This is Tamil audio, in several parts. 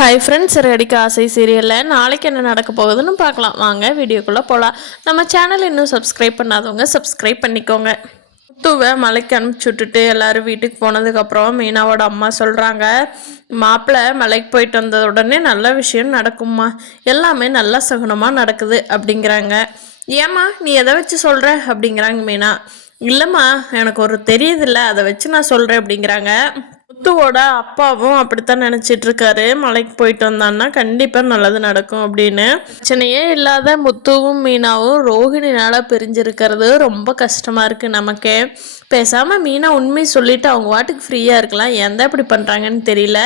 ஹாய் ஃப்ரெண்ட்ஸ், ரெடிக்கு ஆசை சீரியலில் நாளைக்கு என்ன நடக்க போகுதுன்னு பார்க்கலாம். வாங்க வீடியோக்குள்ளே போகலாம். நம்ம சேனல் இன்னும் சப்ஸ்கிரைப் பண்ணாதவங்க சப்ஸ்கிரைப் பண்ணிக்கோங்க. முத்துவை மலைக்கு அனுப்பிச்சி விட்டுட்டு எல்லோரும் வீட்டுக்கு போனதுக்கப்புறம் மீனாவோட அம்மா சொல்கிறாங்க, மாப்பிள்ளை மலைக்கு போயிட்டு வந்த உடனே நல்ல விஷயம் நடக்கும்மா, எல்லாமே நல்ல சகுனமாக நடக்குது அப்படிங்கிறாங்க. ஏம்மா நீ எதை வச்சு சொல்கிற அப்படிங்கிறாங்க மீனா. இல்லைம்மா, எனக்கு ஒரு தெரியுதில்ல, அதை வச்சு நான் சொல்கிறேன் அப்படிங்கிறாங்க. முத்துவோட அப்பாவும் அப்படித்தான் நினச்சிட்டு இருக்காரு, மலைக்கு போயிட்டு வந்தான்னா கண்டிப்பாக நல்லது நடக்கும் அப்படின்னு. பிரச்சனையே இல்லாத முத்துவும் மீனாவும் ரோஹிணினால பிரிஞ்சிருக்கிறது ரொம்ப கஷ்டமாக இருக்குது நமக்கு. பேசாமல் மீனா உண்மை சொல்லிட்டு அவங்க வாட்டுக்கு ஃப்ரீயாக இருக்கலாம். எந்த இப்படி பண்ணுறாங்கன்னு தெரியல.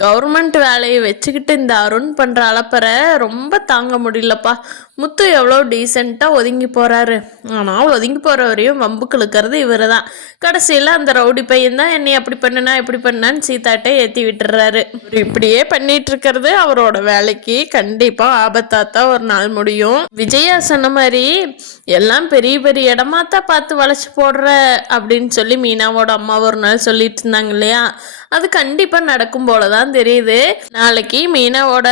கவர்மெண்ட் வேலையை வச்சுக்கிட்டு இந்த அருண் பண்ணுற அலப்பறை ரொம்ப தாங்க முடியலப்பா. முத்து எவ்வளோ டீசெண்டாக ஒதுங்கி போகிறாரு, ஆனால் ஒதுங்கி போகிறவரையும் வம்புக்கு இழுக்கிறது இவர் தான். கடைசியில் அந்த ரவுடி பையன் தான் என்னை அப்படி பண்ணுனா இப்படி பண்ணான்னு சீதாட்டை ஏற்றி விட்டுறாரு. இப்படியே பண்ணிட்டு இருக்கிறது அவரோட வேலைக்கு கண்டிப்பாக ஆபத்தாத்தான் ஒரு நாள் முடியும். விஜயா சொன்ன மாதிரி எல்லாம் பெரிய பெரிய இடமாத்தான் பார்த்து வளைச்சி போடுற அப்படின்னு சொல்லி மீனாவோட அம்மா ஒரு நாள் சொல்லிட்டு இருந்தாங்க இல்லையா, அது கண்டிப்பாக நடக்கும் போல தான் தெரியுது. நாளைக்கு மீனாவோட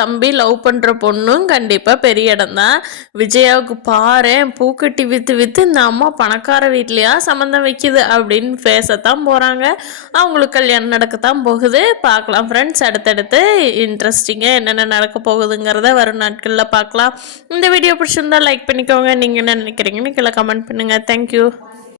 தம்பி லவ் பண்ணுற பொண்ணும் கண்டிப்பாக பெரிய இடம் தான். விஜயாவுக்கு பாரு, பூக்கட்டி விற்று விற்று இந்த அம்மா பணக்கார வீட்லையா சம்மந்தம் வைக்குது அப்படின்னு பேசத்தான் போகிறாங்க. அவங்களுக்கு கல்யாணம் நடக்கத்தான் போகுது. பார்க்கலாம் ஃப்ரெண்ட்ஸ், அடுத்தடுத்து இன்ட்ரெஸ்டிங்காக என்னென்ன நடக்க போகுதுங்கிறத வரும் நாட்களில் பார்க்கலாம். இந்த வீடியோ பிடிச்சிருந்தா லைக் பண்ணிக்கோங்க. நீங்கள் என்ன நினைக்கிறீங்கன்னு கீழே கமெண்ட் பண்ணுங்கள். தேங்க்யூ.